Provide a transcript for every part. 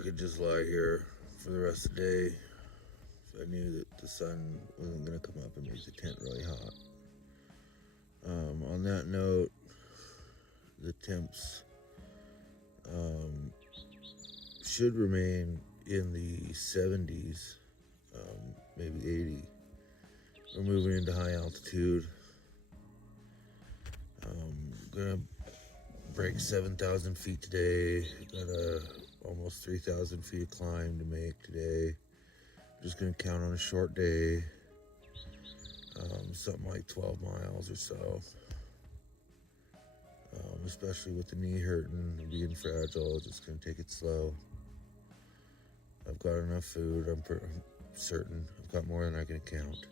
could just lie here for the rest of the day if I knew that the sun wasn't going to come up and make the tent really hot. On that note, the temps should remain in the 70s, maybe 80. We're moving into high altitude. Gonna break 7,000 feet today. Got almost 3,000 feet of climb to make today. Just gonna count on a short day, something like 12 miles or so. Especially with the knee hurting and being fragile, just gonna take it slow. I've got enough food. I'm certain I've got more than I can count.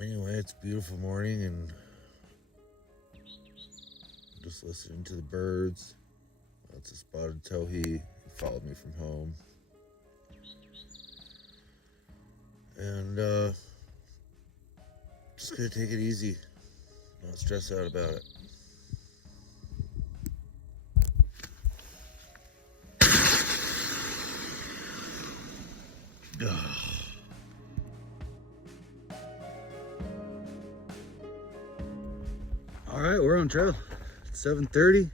Anyway, it's a beautiful morning and just listening to the birds. That's a spotted towhee. He followed me from home. And just gonna take it easy. Not stress out about it. All right, we're on trail. It's 7:30.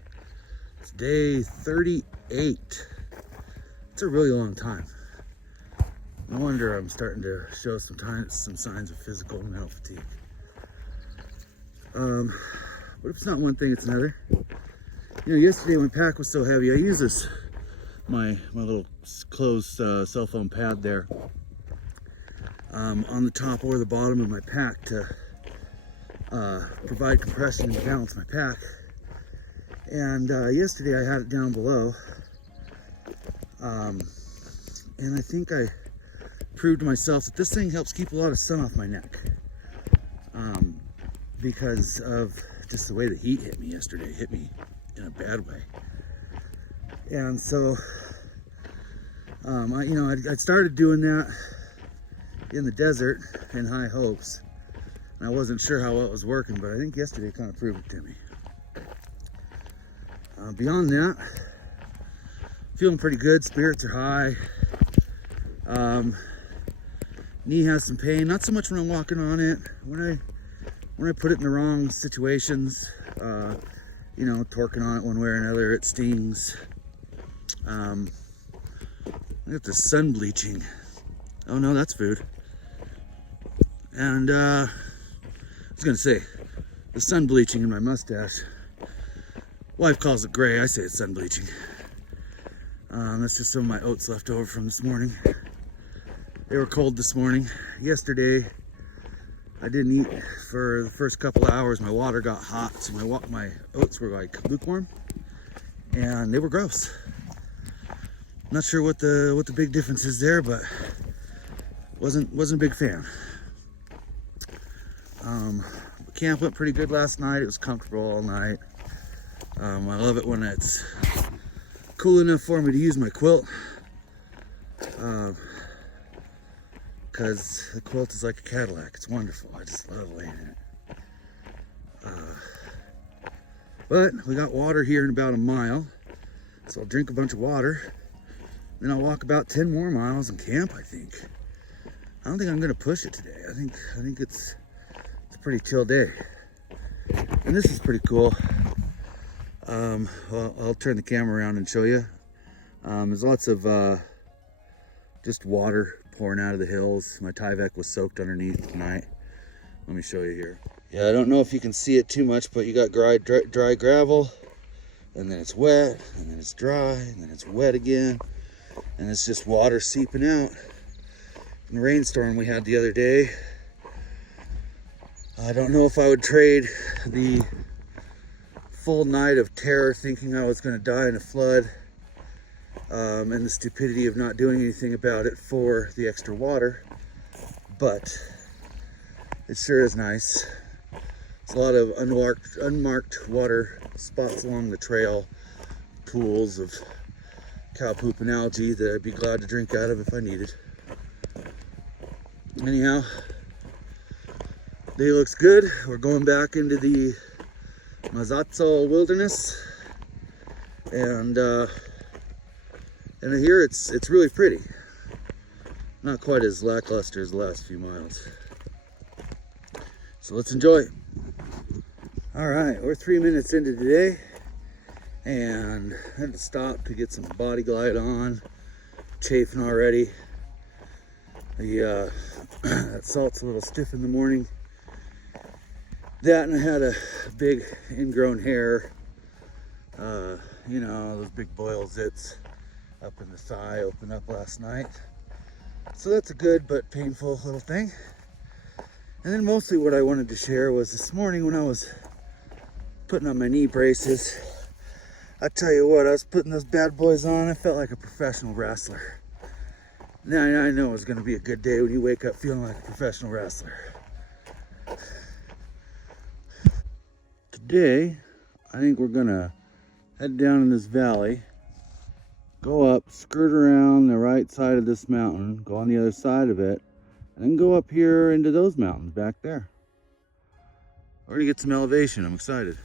It's day 38. It's a really long time. No wonder I'm starting to show some signs of physical and mental fatigue. But if it's not one thing, it's another. You know, yesterday when pack was so heavy, I used this my little closed cell phone pad there on the top or the bottom of my pack to provide compression and balance my pack. And yesterday I had it down below, and I think I proved to myself that this thing helps keep a lot of sun off my neck, because of just the way the heat hit me yesterday. It hit me in a bad way. And so I started doing that in the desert in high hopes, and I wasn't sure how well it was working, but I think yesterday kind of proved it to me. Beyond that, feeling pretty good. Spirits are high. Knee has some pain, not so much when I'm walking on it. When I put it in the wrong situations, torquing on it one way or another, it stings. I got the sun bleaching. Oh no, that's food. And I was gonna say, the sun bleaching in my mustache. Wife calls it gray, I say it's sun bleaching. That's just some of my oats left over from this morning. They were cold this morning. Yesterday, I didn't eat for the first couple of hours. My water got hot, so my oats were like lukewarm, and they were gross. Not sure what the big difference is there, but wasn't a big fan. Camp went pretty good last night. It was comfortable all night. I love it when it's cool enough for me to use my quilt, because the quilt is like a Cadillac. It's wonderful. I just love laying in it. But we got water here in about a mile, so I'll drink a bunch of water. Then I'll walk about 10 more miles and camp, I think. I don't think I'm gonna push it today. I think it's a pretty chill day. And this is pretty cool. Well, I'll turn the camera around and show you. There's lots of just water pouring out of the hills. My Tyvek was soaked underneath tonight. Let me show you here. Yeah, I don't know if you can see it too much, but you got dry gravel, and then it's wet, and then it's dry, and then it's wet again, and it's just water seeping out. In the rainstorm we had the other day, I don't know if I would trade the full night of terror thinking I was going to die in a flood, and the stupidity of not doing anything about it for the extra water, but it sure is nice. There's a lot of unmarked water spots along the trail, pools of cow poop and algae that I'd be glad to drink out of if I needed. Anyhow, day looks good. We're going back into the Mazatzal wilderness, And here it's really pretty. Not quite as lackluster as the last few miles. So let's enjoy it. All right, we're 3 minutes into today, and I had to stop to get some body glide on. Chafing already. The that salt's a little stiff in the morning. That, and I had a big ingrown hair. You know, those big boil zits up in the thigh opened up last night. So that's a good but painful little thing. And then mostly what I wanted to share was this morning when I was putting on my knee braces. I tell you what, I was putting those bad boys on. I felt like a professional wrestler. Now I know it's going to be a good day when you wake up feeling like a professional wrestler. Today, I think we're going to head down in this valley, go up, skirt around the right side of this mountain, go on the other side of it, and then go up here into those mountains back there. We're going to get some elevation. I'm excited.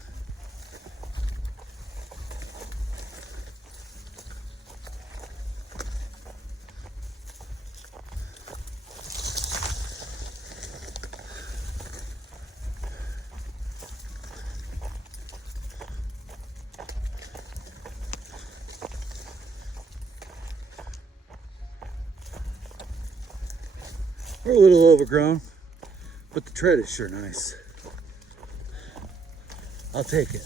We're a little overgrown, but the tread is sure nice. I'll take it.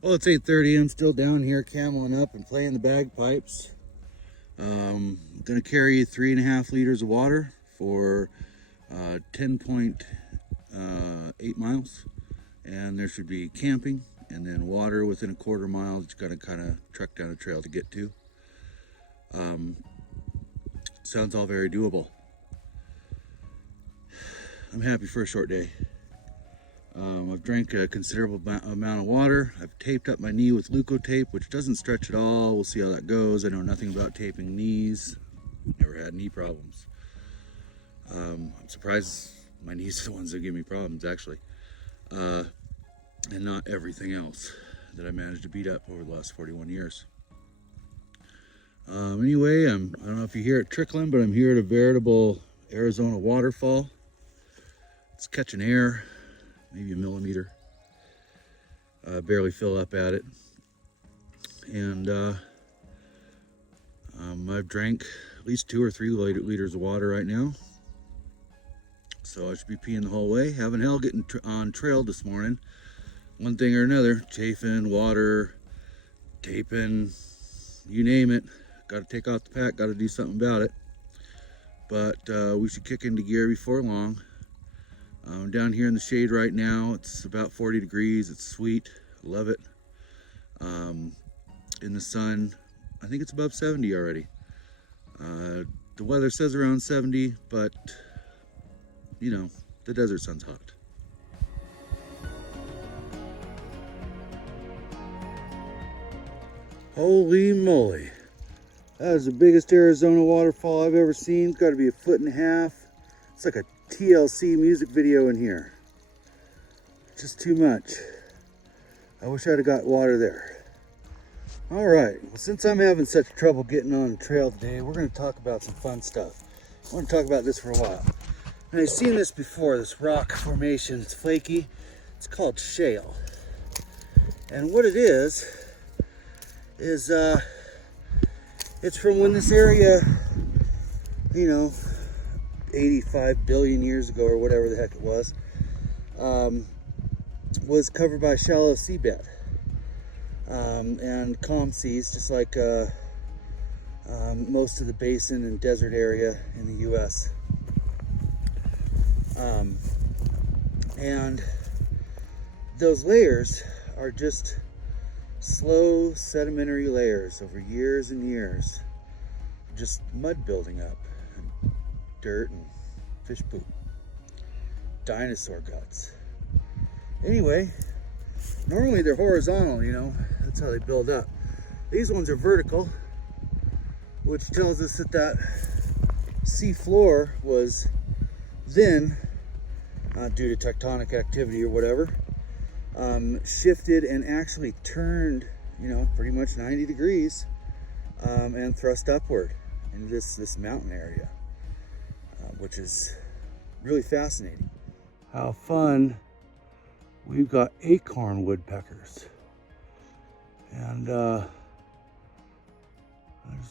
Well, it's 8:30. I'm still down here cameling up and playing the bagpipes. I'm gonna carry 3.5 liters of water for 10.8 miles, and there should be camping and then water within a quarter mile that you gotta kind of truck down a trail to get to. Sounds all very doable. I'm happy for a short day. I've drank a considerable amount of water. I've taped up my knee with Leukotape, which doesn't stretch at all. We'll see how that goes. I know nothing about taping knees. Never had knee problems. I'm surprised my knees are the ones that give me problems, actually. And not everything else that I managed to beat up over the last 41 years. Anyway, I don't know if you hear it trickling, but I'm here at a veritable Arizona waterfall. It's catching air, maybe a millimeter. Barely fill up at it. And I've drank at least 2 or 3 liters of water right now. So I should be peeing the whole way. Having hell getting on trail this morning. One thing or another, chafing, water, taping, you name it. Got to take off the pack, got to do something about it. But we should kick into gear before long. I'm down here in the shade right now. It's about 40 degrees. It's sweet. I love it. In the sun, I think it's above 70 already. The weather says around 70, but you know, the desert sun's hot. Holy moly. That is the biggest Arizona waterfall I've ever seen. It's got to be 1.5 feet. It's like a TLC music video in here. Just too much. I wish I'd have got water there. All right, well, since I'm having such trouble getting on the trail today, we're going to talk about some fun stuff. I want to talk about this for a while. And I've seen this before, this rock formation. It's flaky. It's called shale. And what it is it's from when this area, you know, 85 billion years ago or whatever the heck it was covered by shallow seabed and calm seas, just like most of the basin and desert area in the U.S. And those layers are just slow sedimentary layers over years and years, just mud building up, and dirt and fish poop, dinosaur guts. Anyway, normally they're horizontal, you know, that's how they build up. These ones are vertical, which tells us that sea floor was then due to tectonic activity or whatever, shifted and actually turned, pretty much 90 degrees, and thrust upward in this mountain area, which is really fascinating. How fun. We've got acorn woodpeckers, and there's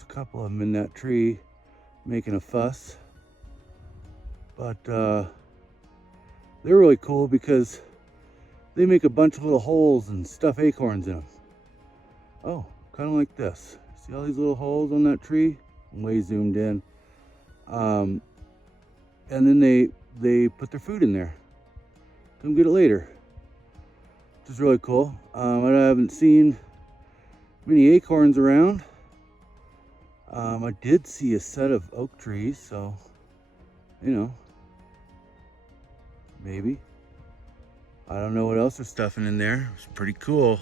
a couple of them in that tree making a fuss, but they're really cool because they make a bunch of little holes and stuff acorns in them. Oh, kind of like this. See all these little holes on that tree? I'm way zoomed in. And then they put their food in there. Come get it later. Which is really cool. I haven't seen many acorns around. I did see a set of oak trees, so, maybe. I don't know what else they're stuffing in there. It's pretty cool.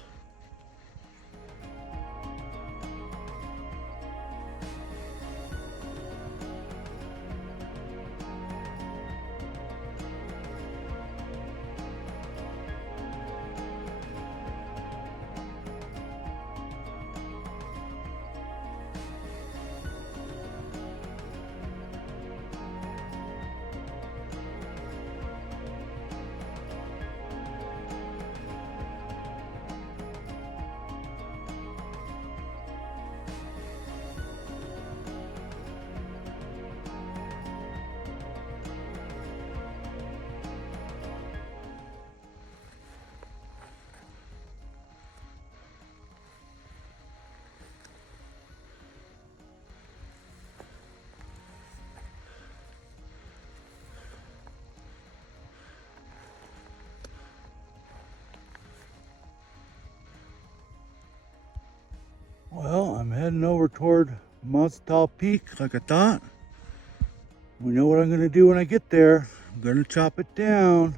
Well, I'm heading over toward Maztal Peak like I thought. We know what I'm going to do when I get there. I'm going to chop it down.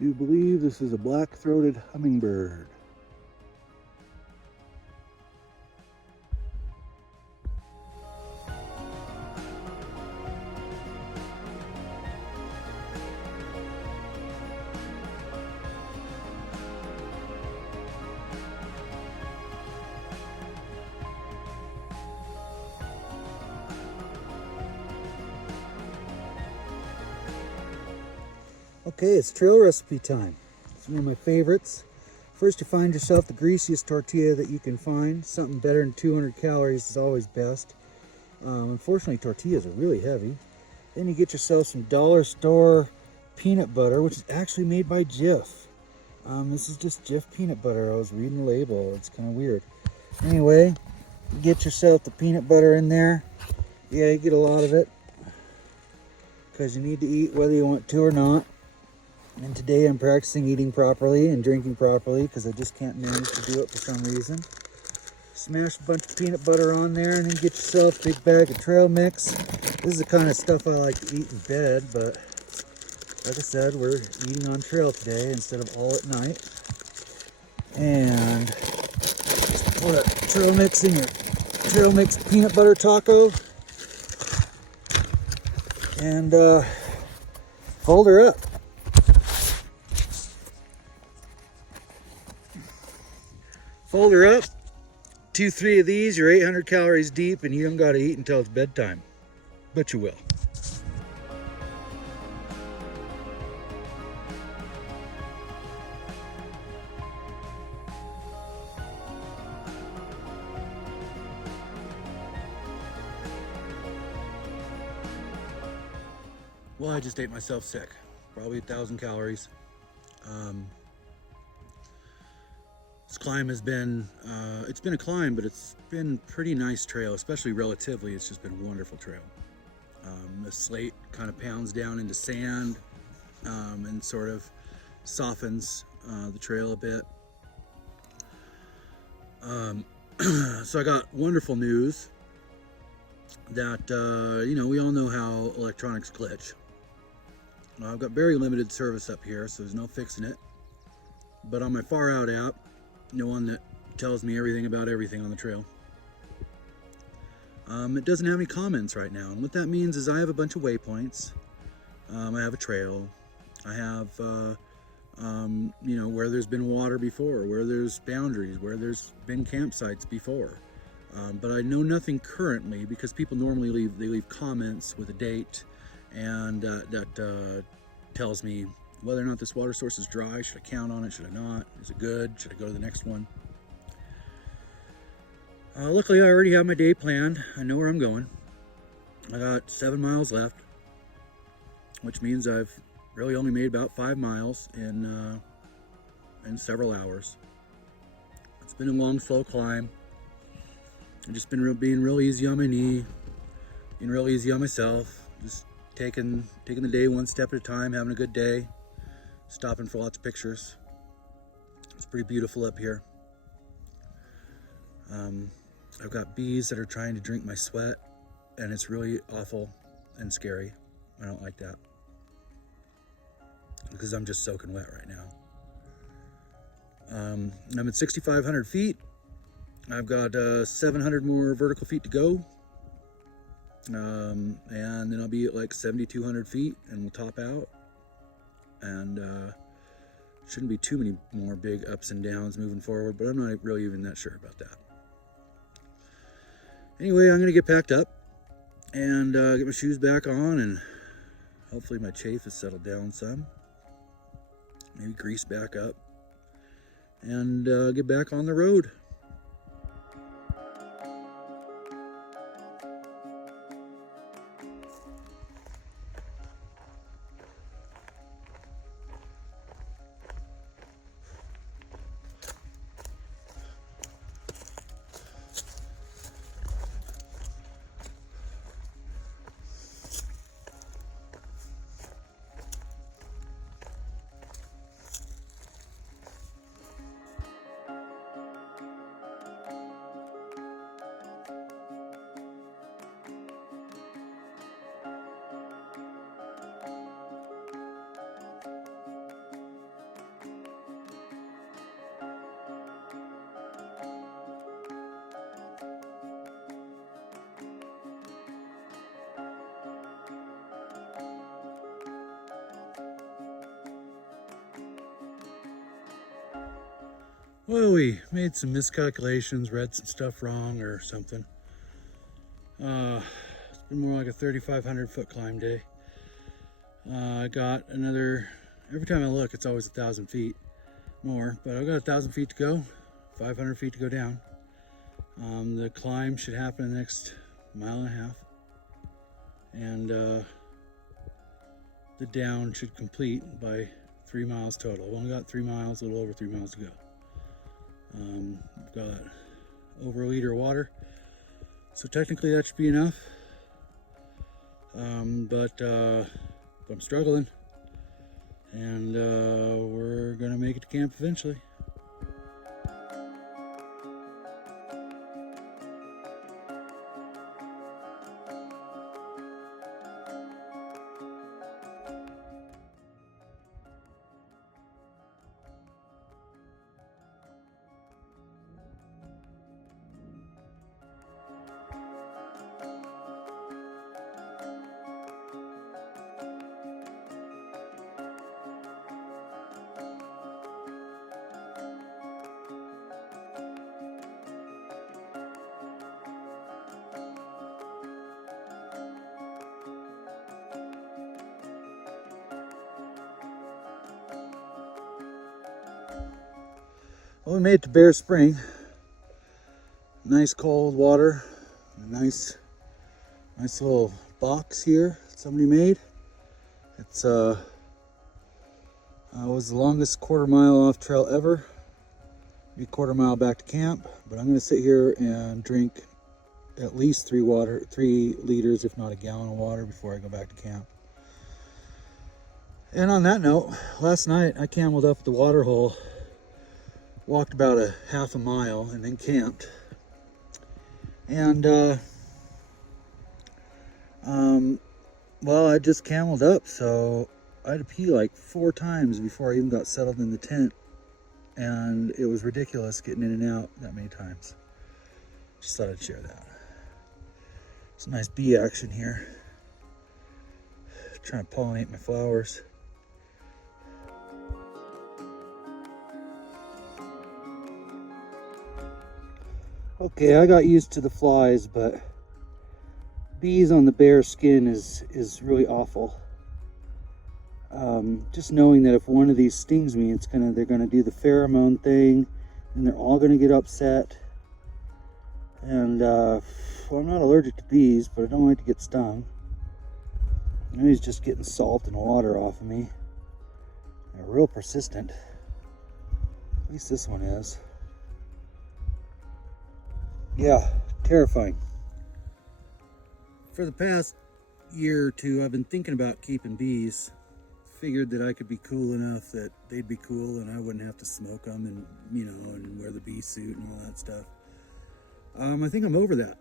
Do you believe this is a black-throated hummingbird? Okay, it's trail recipe time. It's one of my favorites. First, you find yourself the greasiest tortilla that you can find. Something better than 200 calories is always best. Unfortunately, tortillas are really heavy. Then you get yourself some dollar store peanut butter, which is actually made by Jif. This is just Jif peanut butter. I was reading the label. It's kind of weird. Anyway, you get yourself the peanut butter in there. Yeah, you get a lot of it because you need to eat whether you want to or not. And today I'm practicing eating properly and drinking properly because I just can't manage to do it for some reason. Smash a bunch of peanut butter on there and then get yourself a big bag of trail mix. This is the kind of stuff I like to eat in bed, but like I said, we're eating on trail today instead of all at night. And just put a trail mix in your trail mix peanut butter taco. And fold her up. Fold her up, 2-3 of these, you're 800 calories deep, and you don't got to eat until it's bedtime. But you will. Well, I just ate myself sick. Probably 1,000 calories. This climb has been, it's been a climb, but it's been pretty nice trail, especially relatively. It's just been a wonderful trail. The slate kind of pounds down into sand and sort of softens the trail a bit. So I got wonderful news that, we all know how electronics glitch. I've got very limited service up here, so there's no fixing it. But on my Far Out app, No one that tells me everything about everything on the trail. It doesn't have any comments right now, and what that means is I have a bunch of waypoints. I have a trail. I have, where there's been water before, where there's boundaries, where there's been campsites before. But I know nothing currently because people normally leave comments with a date, and that tells me whether or not this water source is dry. Should I count on it? Should I not? Is it good? Should I go to the next one? Luckily, I already have my day planned. I know where I'm going. I got 7 miles left, which means I've really only made about 5 miles in several hours. It's been a long, slow climb. I've just been being real easy on my knee, being real easy on myself, just taking the day one step at a time, having a good day, stopping for lots of pictures. It's pretty beautiful up here. I've got bees that are trying to drink my sweat, and it's really awful and scary. I don't like that because I'm just soaking wet right now. I'm at 6,500 feet. I've got 700 more vertical feet to go, and then I'll be at like 7,200 feet, and we'll top out. And shouldn't be too many more big ups and downs moving forward, but I'm not really even that sure about that. Anyway, I'm gonna get packed up and get my shoes back on, and hopefully my chafe has settled down some. Maybe grease back up and get back on the road. Well, we made some miscalculations, read some stuff wrong or something. It's been more like a 3,500 foot climb day. I got another, every time I look, it's always 1,000 feet more, but I've got 1,000 feet to go, 500 feet to go down. The climb should happen in the next mile and a half, and the down should complete by 3 miles total. I've only got 3 miles, a little over 3 miles to go. I've got over a liter of water, so technically that should be enough. But I'm struggling, and we're gonna make it to camp eventually. Well, we made it to Bear Spring. Nice cold water. Nice little box here that somebody made. It's was the longest quarter mile off trail ever. Be a quarter mile back to camp, but I'm going to sit here and drink at least 3 liters, if not a gallon of water before I go back to camp. And on that note, last night I cameled up at the water hole. Walked about a half a mile and then camped, and well, I just cameled up, so I had to pee like 4 times before I even got settled in the tent. and it was ridiculous getting in and out that many times. Just thought I'd share that. Some nice bee action here. Trying to pollinate my flowers. Okay, I got used to the flies, but bees on the bare skin is really awful. Just knowing that if one of these stings me, they're gonna do the pheromone thing, and they're all gonna get upset. And well, I'm not allergic to bees, but I don't like to get stung. I know he's just getting salt and water off of me. They're real persistent. At least this one is. Yeah, terrifying. For the past year or two, I've been thinking about keeping bees. Figured that I could be cool enough that they'd be cool and I wouldn't have to smoke them and, you know, and wear the bee suit and all that stuff. I think I'm over that.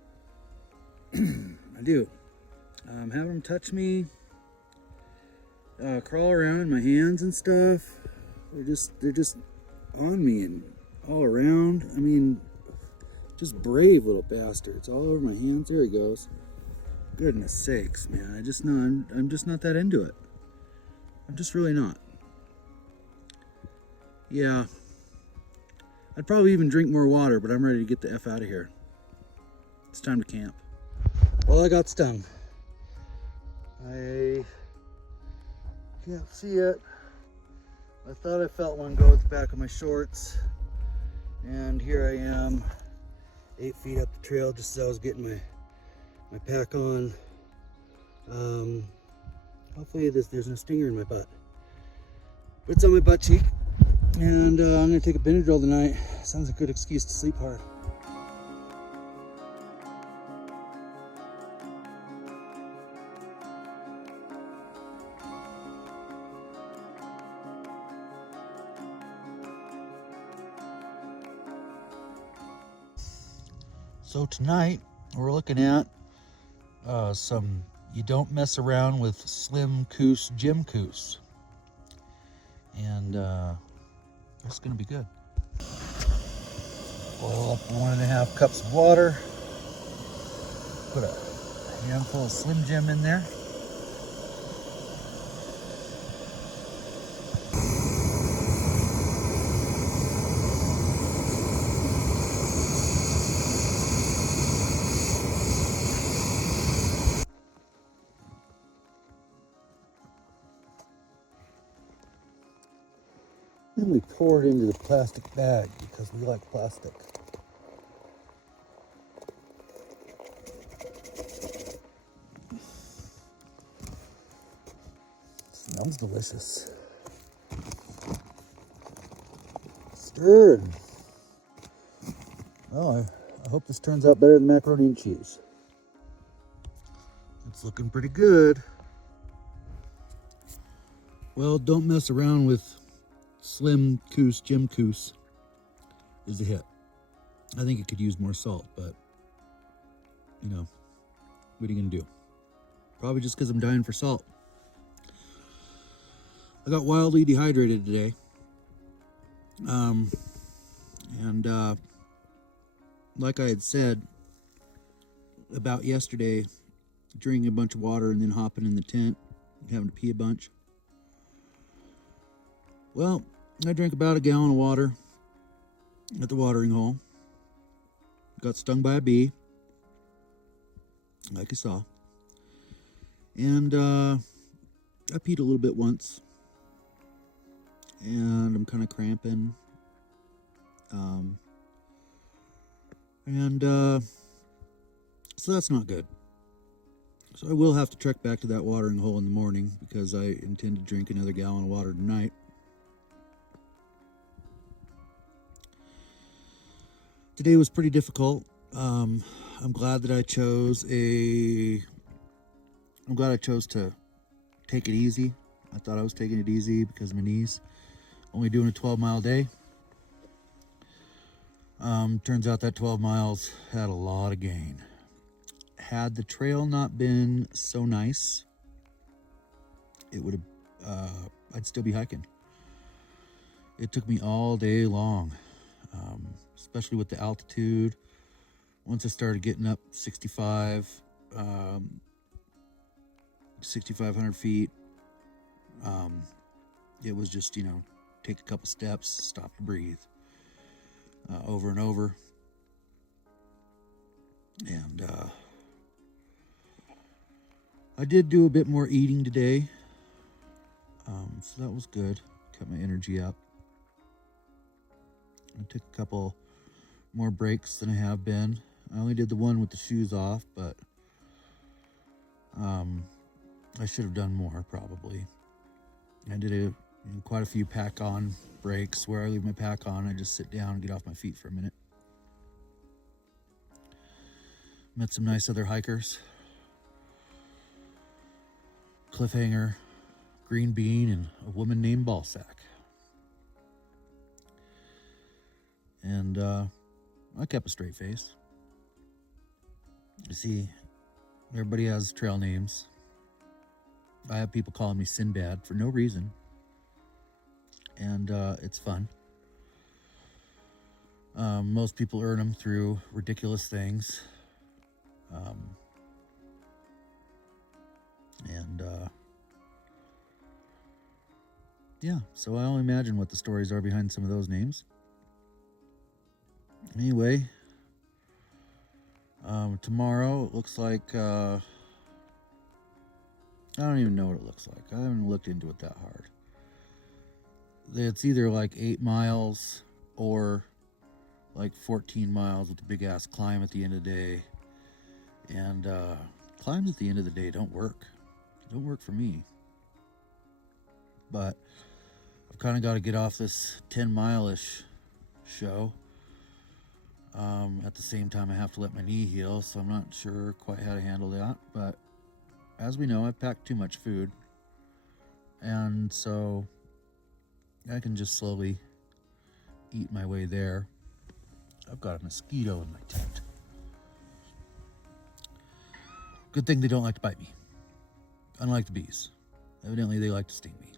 I do. Having them touch me, crawl around in my hands and stuff. They're just on me and all around. I mean, just brave little bastards. All over my hands. There he goes. Goodness sakes, man. I'm just not that into it. I'm just really not. Yeah. I'd probably even drink more water, but I'm ready to get the F out of here. It's time to camp. Well, I got stung. I can't see it. I thought I felt one go at the back of my shorts. And here I am, 8 feet up the trail, just as I was getting my pack on. Hopefully there's no stinger in my butt. But it's on my butt cheek. And I'm gonna take a Benadryl tonight. Sounds like a good excuse to sleep hard. So tonight we're looking at some you don't mess around with Slim Coos Jim Coos, and it's gonna be good. Boil up 1.5 cups of water, put a handful of Slim Jim in there. Then we pour it into the plastic bag because we like plastic. Smells delicious. Stir and well, I hope this turns out better than macaroni and cheese. It's looking pretty good. Well, don't mess around with Slim Coos Jim Coos is a hit. I think it could use more salt, but you know, what are you gonna do? Probably just because I'm dying for salt. I got wildly dehydrated today. And like I had said about yesterday, drinking a bunch of water and then hopping in the tent, having to pee a bunch. Well, I drank about a gallon of water at the watering hole. Got stung by a bee, like you saw. And I peed a little bit once. And I'm kind of cramping. So that's not good. So I will have to trek back to that watering hole in the morning because I intend to drink another gallon of water tonight. Today was pretty difficult. I'm glad that I chose to take it easy. I thought I was taking it easy because of my knees. Only doing a 12-mile day. Turns out that 12 miles had a lot of gain. Had the trail not been so nice, it would have, I'd still be hiking. it took me all day long, especially with the altitude. Once I started getting up 6,500 feet, it was just, take a couple steps, stop to breathe, over and over. And I did do a bit more eating today, so that was good. Kept my energy up. I took a couple more breaks than I have been. I only did the one with the shoes off, but I should have done more probably. I did quite a few pack on breaks where I leave my pack on. I just sit down and get off my feet for a minute. Met some nice other hikers. Cliffhanger, Green Bean, and a woman named Ballsack. And I kept a straight face. You see, everybody has trail names. I have people calling me Sinbad for no reason. And it's fun. Most people earn them through ridiculous things. Yeah, so I only imagine what the stories are behind some of those names. Anyway, tomorrow it looks like, I don't even know what it looks like. I haven't looked into it that hard. It's either like 8 miles or like 14 miles with a big ass climb at the end of the day. And climbs at the end of the day don't work. They don't work for me. But I've kind of got to get off this 10-mile-ish show. At the same time, I have to let my knee heal, so I'm not sure quite how to handle that. But as we know, I've packed too much food. And so I can just slowly eat my way there. I've got a mosquito in my tent. Good thing they don't like to bite me. Unlike the bees. Evidently, they like to sting me.